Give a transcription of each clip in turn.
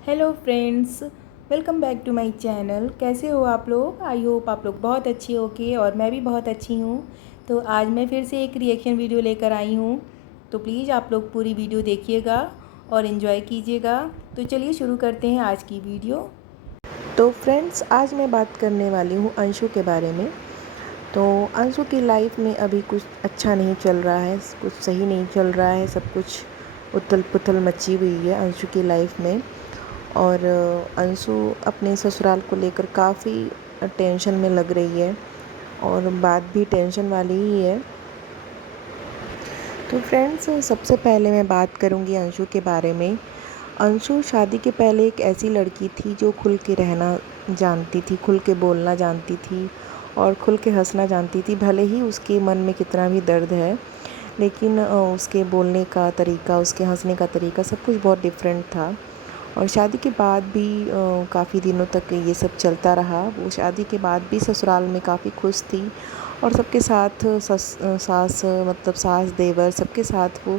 Hello friends, welcome back to my channel. कैसे हो आप लोग? आई होप आप लोग बहुत अच्छे होगे और मैं भी बहुत अच्छी हूँ। तो आज मैं फिर से एक रिएक्शन वीडियो लेकर आई हूँ। तो प्लीज़ आप लोग पूरी वीडियो देखिएगा और इन्जॉय कीजिएगा। तो चलिए शुरू करते हैं आज की वीडियो। तो फ्रेंड्स, आज मैं बात करने वाली हूँ अंशु के बारे में। तो अंशु की लाइफ में अभी कुछ अच्छा नहीं चल रहा है, कुछ सही नहीं चल रहा है, सब कुछ उथल पुथल मची हुई है अंशु की लाइफ में। और अंशु अपने ससुराल को लेकर काफ़ी टेंशन में लग रही है और बात भी टेंशन वाली ही है। तो फ्रेंड्स, सबसे पहले मैं बात करूंगी अंशु के बारे में। अंशु शादी के पहले एक ऐसी लड़की थी जो खुल के रहना जानती थी, खुल के बोलना जानती थी और खुल के हंसना जानती थी। भले ही उसके मन में कितना भी दर्द है, लेकिन उसके बोलने का तरीका, उसके हंसने का तरीका सब कुछ बहुत डिफरेंट था। और शादी के बाद भी काफ़ी दिनों तक ये सब चलता रहा। वो शादी के बाद भी ससुराल में काफ़ी खुश थी और सबके साथ सास मतलब सास देवर सबके साथ वो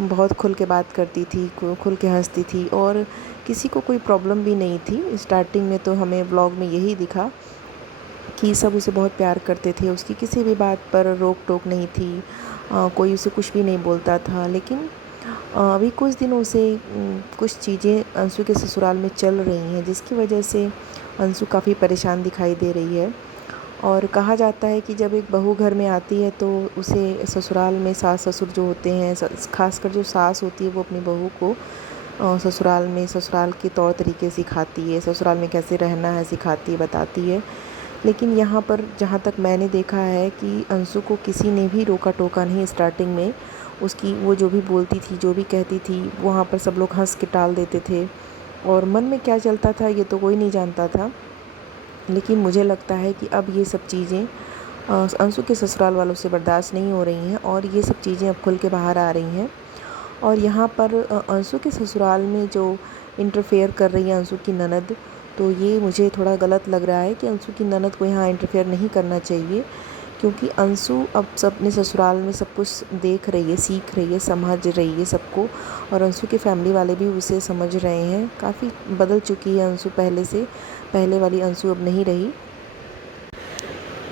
बहुत खुल के बात करती थी, खुल के हंसती थी और किसी को कोई प्रॉब्लम भी नहीं थी। स्टार्टिंग में तो हमें व्लॉग में यही दिखा कि सब उसे बहुत प्यार करते थे, उसकी किसी भी बात पर रोक टोक नहीं थी, कोई उसे कुछ भी नहीं बोलता था। लेकिन अभी कुछ दिनों से कुछ चीज़ें अंशु के ससुराल में चल रही हैं जिसकी वजह से अंशु काफ़ी परेशान दिखाई दे रही है। और कहा जाता है कि जब एक बहू घर में आती है तो उसे ससुराल में सास ससुर जो होते हैं, खासकर जो सास होती है, वो अपनी बहू को ससुराल में ससुराल के तौर तरीके सिखाती है, ससुराल में कैसे रहना है सिखाती है, बताती है। लेकिन यहाँ पर जहाँ तक मैंने देखा है कि अंशु को किसी ने भी रोका टोका नहीं। स्टार्टिंग में उसकी वो जो भी बोलती थी, जो भी कहती थी, वहाँ पर सब लोग हंस के टाल देते थे और मन में क्या चलता था ये तो कोई नहीं जानता था। लेकिन मुझे लगता है कि अब ये सब चीज़ें अंशु के ससुराल वालों से बर्दाश्त नहीं हो रही हैं और ये सब चीज़ें अब खुल के बाहर आ रही हैं। और यहाँ पर अंशु के ससुराल में जो इंटरफेयर कर रही है अंशु की ननद, तो ये मुझे थोड़ा गलत लग रहा है कि अंशु की ननद को यहाँ इंटरफेयर नहीं करना चाहिए। क्योंकि अंशु अब सब अपने ससुराल में सब कुछ देख रही है, सीख रही है, समझ रही है सबको। और अंशु के फैमिली वाले भी उसे समझ रहे हैं। काफ़ी बदल चुकी है अंशु पहले से, पहले वाली अंशु अब नहीं रही।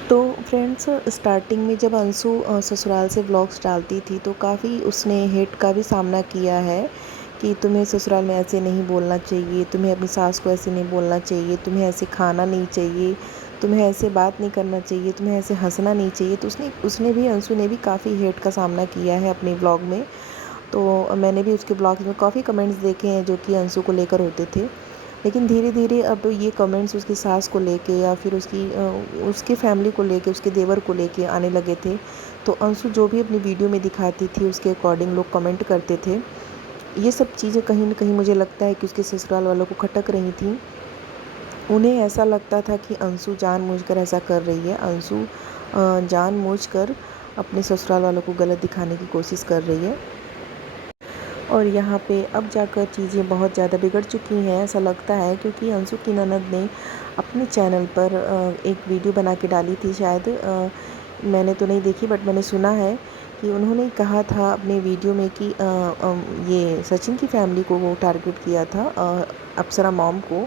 तो फ्रेंड्स, स्टार्टिंग में जब अंशु ससुराल से व्लॉग्स डालती थी तो काफ़ी उसने हेट का भी सामना किया है कि तुम्हें ससुराल में ऐसे नहीं बोलना चाहिए, तुम्हें अपनी सास को ऐसे नहीं बोलना चाहिए, तुम्हें ऐसे खाना नहीं चाहिए, तुम्हें ऐसे बात नहीं करना चाहिए, तुम्हें ऐसे हंसना नहीं चाहिए। तो उसने उसने भी अंशु ने भी काफ़ी हेट का सामना किया है अपने ब्लॉग में। तो मैंने भी उसके ब्लॉग्स में काफ़ी कमेंट्स देखे हैं जो कि अंशु को लेकर होते थे। लेकिन धीरे धीरे अब ये कमेंट्स उसकी सास को लेके या फिर उसकी फैमिली को लेके, उसके देवर को लेके आने लगे थे। तो अंशु जो भी अपनी वीडियो में दिखाती थी उसके अकॉर्डिंग लोग कमेंट करते थे। ये सब चीज़ें कहीं न कहीं मुझे लगता है कि उसके ससुराल वालों को खटक रही थी। उन्हें ऐसा लगता था कि अंशु जानबूझकर ऐसा कर रही है, अंशु जानबूझकर अपने ससुराल वालों को गलत दिखाने की कोशिश कर रही है। और यहाँ पे अब जाकर चीज़ें बहुत ज़्यादा बिगड़ चुकी हैं ऐसा लगता है, क्योंकि अंशु की ननद ने अपने चैनल पर एक वीडियो बना के डाली थी शायद, मैंने तो नहीं देखी बट मैंने सुना है कि उन्होंने कहा था अपने वीडियो में कि ये सचिन की फैमिली को वो टारगेट किया था, अप्सरा मॉम को,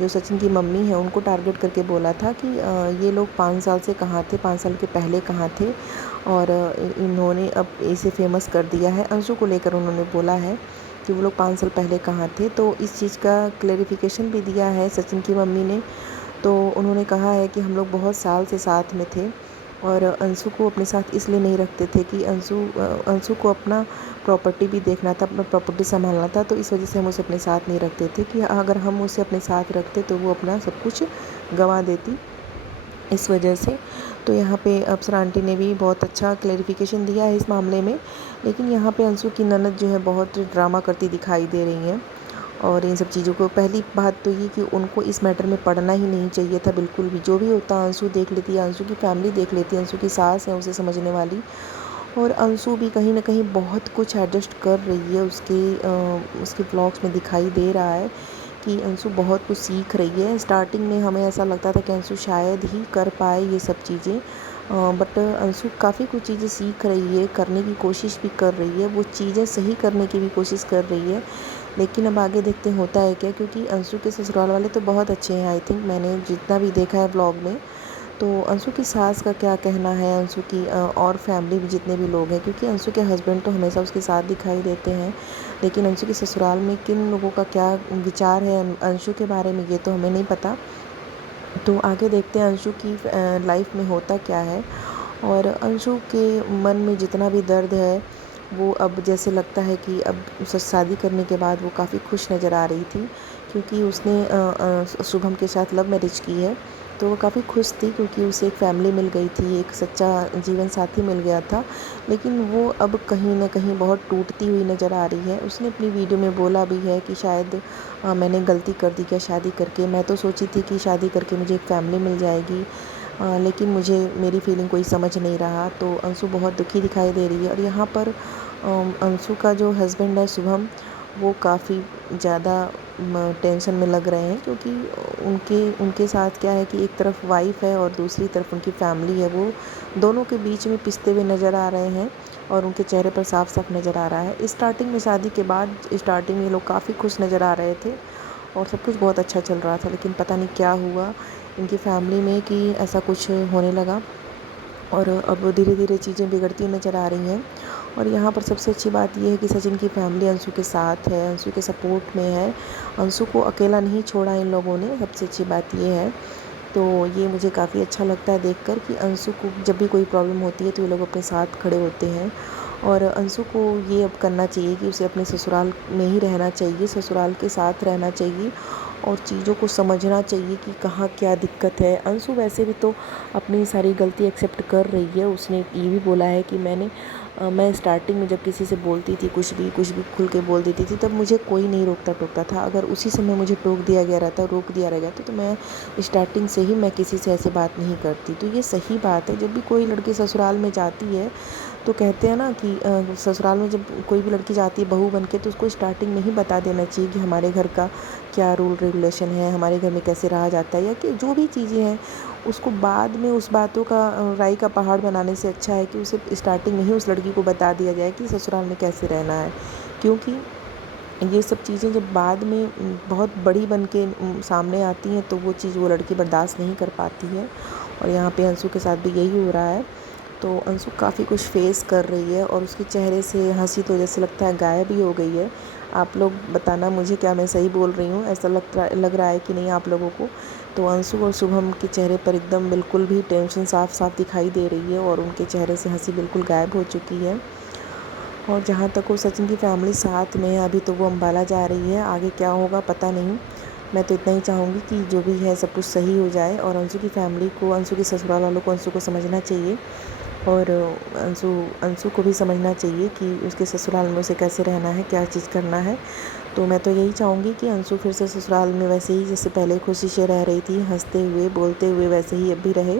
जो सचिन की मम्मी है उनको टारगेट करके बोला था कि ये लोग 5 साल से कहाँ थे, 5 साल के पहले कहाँ थे और इन्होंने अब इसे फेमस कर दिया है। अंशु को लेकर उन्होंने बोला है कि वो लोग 5 साल पहले कहाँ थे। तो इस चीज़ का क्लैरिफिकेशन भी दिया है सचिन की मम्मी ने। तो उन्होंने कहा है कि हम लोग बहुत साल से साथ में थे और अंशु को अपने साथ इसलिए नहीं रखते थे कि अंशु को अपना प्रॉपर्टी भी देखना था, अपना प्रॉपर्टी संभालना था। तो इस वजह से हम उसे अपने साथ नहीं रखते थे कि अगर हम उसे अपने साथ रखते तो वो अपना सब कुछ गंवा देती, इस वजह से। तो यहाँ पे अप्सरा आंटी ने भी बहुत अच्छा क्लैरिफिकेशन दिया है इस मामले में। लेकिन यहाँ पे अंशु की ननद जो है बहुत ड्रामा करती दिखाई दे रही हैं और इन सब चीज़ों को, पहली बात तो ये कि उनको इस मैटर में पड़ना ही नहीं चाहिए था बिल्कुल भी। जो भी होता अंशु देख लेती है, अंशु की फैमिली देख लेती है, अंशु की सास है उसे समझने वाली। और अंशु भी कहीं ना कहीं बहुत कुछ एडजस्ट कर रही है, उसके ब्लॉग्स में दिखाई दे रहा है कि अंशु बहुत कुछ सीख रही है। स्टार्टिंग में हमें ऐसा लगता था कि अंशु शायद ही कर पाए ये सब चीज़ें, बट अंशु काफ़ी कुछ चीज़ें सीख रही है, करने की कोशिश भी कर रही है, वो चीज़ें सही करने की भी कोशिश कर रही है। लेकिन अब आगे देखते हैं होता है क्या, क्योंकि अंशु के ससुराल वाले तो बहुत अच्छे हैं। आई थिंक मैंने जितना भी देखा है ब्लॉग में, तो अंशु की सास का क्या कहना है, अंशु की और फैमिली भी जितने भी लोग हैं, क्योंकि अंशु के हस्बैंड तो हमेशा उसके साथ दिखाई देते हैं, लेकिन अंशु के ससुराल में किन लोगों का क्या विचार है अंशु के बारे में, ये तो हमें नहीं पता। तो आगे देखते हैं अंशु की लाइफ में होता क्या है। और अंशु के मन में जितना भी दर्द है, वो अब जैसे लगता है कि अब शादी करने के बाद वो काफ़ी खुश नज़र आ रही थी, क्योंकि उसने शुभम के साथ लव मैरिज की है। तो वो काफ़ी खुश थी, क्योंकि उसे एक फैमिली मिल गई थी, एक सच्चा जीवन साथी मिल गया था। लेकिन वो अब कहीं न कहीं बहुत टूटती हुई नज़र आ रही है। उसने अपनी वीडियो में बोला भी है कि शायद मैंने गलती कर दी क्या शादी करके। मैं तो सोची थी कि शादी करके मुझे एक फैमिली मिल जाएगी, लेकिन मुझे मेरी फीलिंग कोई समझ नहीं रहा। तो अंशु बहुत दुखी दिखाई दे रही है। और यहाँ पर अंशु का जो हस्बैंड है शुभम, वो काफ़ी ज़्यादा टेंशन में लग रहे हैं, क्योंकि उनके उनके साथ क्या है कि एक तरफ वाइफ है और दूसरी तरफ उनकी फैमिली है। वो दोनों के बीच में पिसते हुए नज़र आ रहे हैं, और उनके चेहरे पर साफ साफ नज़र आ रहा है। स्टार्टिंग में, शादी के बाद स्टार्टिंग में ये लोग काफ़ी खुश नज़र आ रहे थे और सब कुछ बहुत अच्छा चल रहा था, लेकिन पता नहीं क्या हुआ इनकी फैमिली में कि ऐसा कुछ होने लगा, और अब धीरे धीरे चीज़ें बिगड़ती नज़र आ रही हैं। और यहाँ पर सबसे अच्छी बात यह है कि सचिन की फैमिली अंशु के साथ है, अंशु के सपोर्ट में है। अंशु को अकेला नहीं छोड़ा इन लोगों ने, सबसे अच्छी बात ये है। तो ये मुझे काफ़ी अच्छा लगता है देखकर कि अंशु को जब भी कोई प्रॉब्लम होती है तो ये लोग अपने साथ खड़े होते हैं। और अंशु को ये अब करना चाहिए कि उसे अपने ससुराल में ही रहना चाहिए, ससुराल के साथ रहना चाहिए और चीज़ों को समझना चाहिए कि कहाँ क्या दिक्कत है। अंशु वैसे भी तो अपनी सारी गलती एक्सेप्ट कर रही है। उसने ये भी बोला है कि मैं स्टार्टिंग में जब किसी से बोलती थी, कुछ भी खुल के बोल देती थी, तब मुझे कोई नहीं रोकता टोकता था। अगर उसी समय मुझे टोक दिया गया रहता, रोक दिया रह जाता, तो मैं स्टार्टिंग से ही मैं किसी से ऐसे बात नहीं करती। तो ये सही बात है। जब भी कोई लड़की ससुराल में जाती है, तो कहते हैं ना कि ससुराल में जब कोई भी लड़की जाती है बहू बन के, तो उसको स्टार्टिंग में ही बता देना चाहिए कि हमारे घर का क्या रूल रेगुलेशन है, हमारे घर में कैसे रहा जाता है, या कि जो भी चीज़ें हैं उसको बाद में उस बातों का राई का पहाड़ बनाने से अच्छा है कि उसे स्टार्टिंग में ही उस लड़की को बता दिया जाए कि ससुराल में कैसे रहना है। क्योंकि ये सब चीज़ें जब बाद में बहुत बड़ी बन के सामने आती हैं, तो वो चीज़ वो लड़की बर्दाश्त नहीं कर पाती है। और यहाँ पे अंशु के साथ भी यही हो रहा है। तो अंशु काफ़ी कुछ फेस कर रही है और उसके चेहरे से हंसी तो जैसे लगता है गायब ही हो गई है। आप लोग बताना मुझे, क्या मैं सही बोल रही हूँ? ऐसा लग रहा है कि नहीं आप लोगों को? तो अंशु और शुभम के चेहरे पर एकदम बिल्कुल भी टेंशन साफ साफ दिखाई दे रही है, और उनके चेहरे से हंसी बिल्कुल गायब हो चुकी है। और जहाँ तक वो सचिन की फैमिली साथ में है, अभी तो वो अम्बाला जा रही है, आगे क्या होगा पता नहीं। मैं तो इतना ही चाहूँगी कि जो भी है सब कुछ सही हो जाए, और अंशु की फैमिली को, अंशु के ससुराल वालों को अंशु को समझना चाहिए, और अंशु अंशु को भी समझना चाहिए कि उसके ससुराल में उसे कैसे रहना है, क्या चीज़ करना है। तो मैं तो यही चाहूँगी कि अंशु फिर से ससुराल में वैसे ही जैसे पहले खुशी से रह रही थी, हंसते हुए बोलते हुए, वैसे ही अब भी रहे,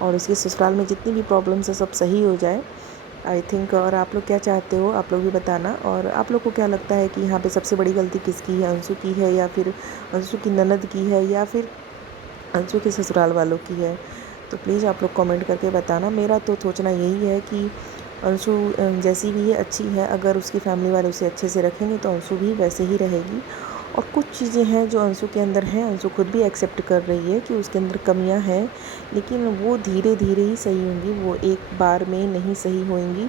और उसके ससुराल में जितनी भी प्रॉब्लम्स है सब सही हो जाए, आई थिंक। और आप लोग क्या चाहते हो, आप लोग भी बताना। और आप लोग को क्या लगता है कि यहाँ पे सबसे बड़ी गलती किसकी है, अंशु की है, या फिर अंशु की ननद की है, या फिर अंशु के ससुराल वालों की है? तो प्लीज़ आप लोग कमेंट करके बताना। मेरा तो सोचना यही है कि अंशु जैसी भी है अच्छी है, अगर उसकी फैमिली वाले उसे अच्छे से रखेंगे तो अंशु भी वैसे ही रहेगी। और कुछ चीज़ें हैं जो अंशु के अंदर हैं, अंशु खुद भी एक्सेप्ट कर रही है कि उसके अंदर कमियां हैं, लेकिन वो धीरे धीरे ही सही होंगी, वो एक बार में नहीं सही होंगी।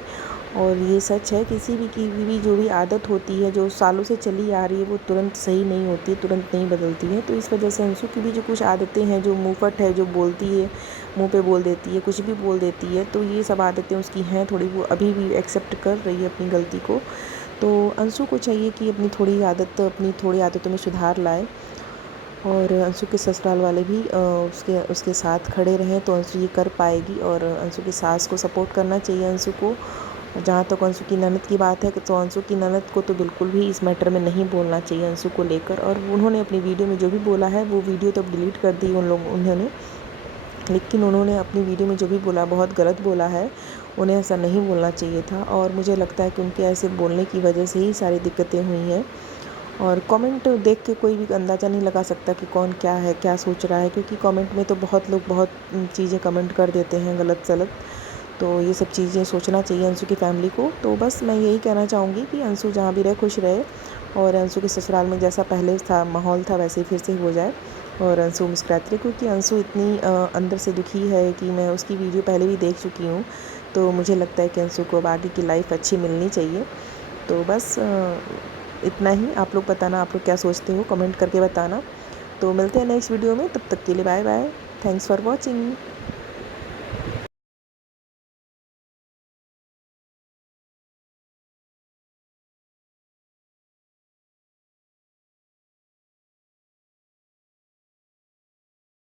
और ये सच है, किसी भी जो भी आदत होती है जो सालों से चली आ रही है, वो तुरंत सही नहीं होती है, तुरंत नहीं बदलती है। तो इस वजह से अंशु की भी जो कुछ आदतें हैं, जो मुँहफट है, जो बोलती है, मुंह पे बोल देती है, कुछ भी बोल देती है, तो ये सब आदतें उसकी हैं थोड़ी, वो अभी भी एक्सेप्ट कर रही है अपनी गलती को। तो अंशु को चाहिए कि अपनी थोड़ी आदतों में सुधार लाए, और अंशु के ससुराल वाले भी उसके साथ खड़े रहें, तो अंशु ये कर पाएगी। और अंशु की सास को सपोर्ट करना चाहिए अंशु को। जहाँ तक अंशु की ननद की बात है, तो अंशु की ननद को तो बिल्कुल भी इस मैटर में नहीं बोलना चाहिए अंशु को लेकर। और उन्होंने अपनी वीडियो में जो भी बोला है, वो वीडियो तो अब डिलीट कर दी उन्होंने, लेकिन उन्होंने अपनी वीडियो में जो भी बोला बहुत गलत बोला है, उन्हें ऐसा नहीं बोलना चाहिए था। और मुझे लगता है कि उनके ऐसे बोलने की वजह से ही सारी दिक्कतें हुई हैं। और कमेंट देख के कोई भी अंदाज़ा नहीं लगा सकता कि कौन क्या है, क्या सोच रहा है, क्योंकि कमेंट में तो बहुत लोग बहुत चीज़ें कमेंट कर देते हैं गलत सलत। तो ये सब चीज़ें सोचना चाहिए अंशु की फैमिली को। तो बस मैं यही कहना चाहूँगी कि अंशु जहाँ भी रहे खुश रहे, और अंशु के ससुराल में जैसा पहले था माहौल था वैसे ही फिर से हो जाए। और अंशु मुस्कुराती रहे, क्योंकि अंशु इतनी अंदर से दुखी है कि मैं उसकी वीडियो पहले भी देख चुकी हूँ। तो मुझे लगता है कि अंशु को अब आगे की लाइफ अच्छी मिलनी चाहिए। तो बस इतना ही। आप लोग बताना, आप लोग क्या सोचते हो, कमेंट करके बताना। तो मिलते हैं नेक्स्ट वीडियो में, तब तक के लिए bye bye. Thanks for watching.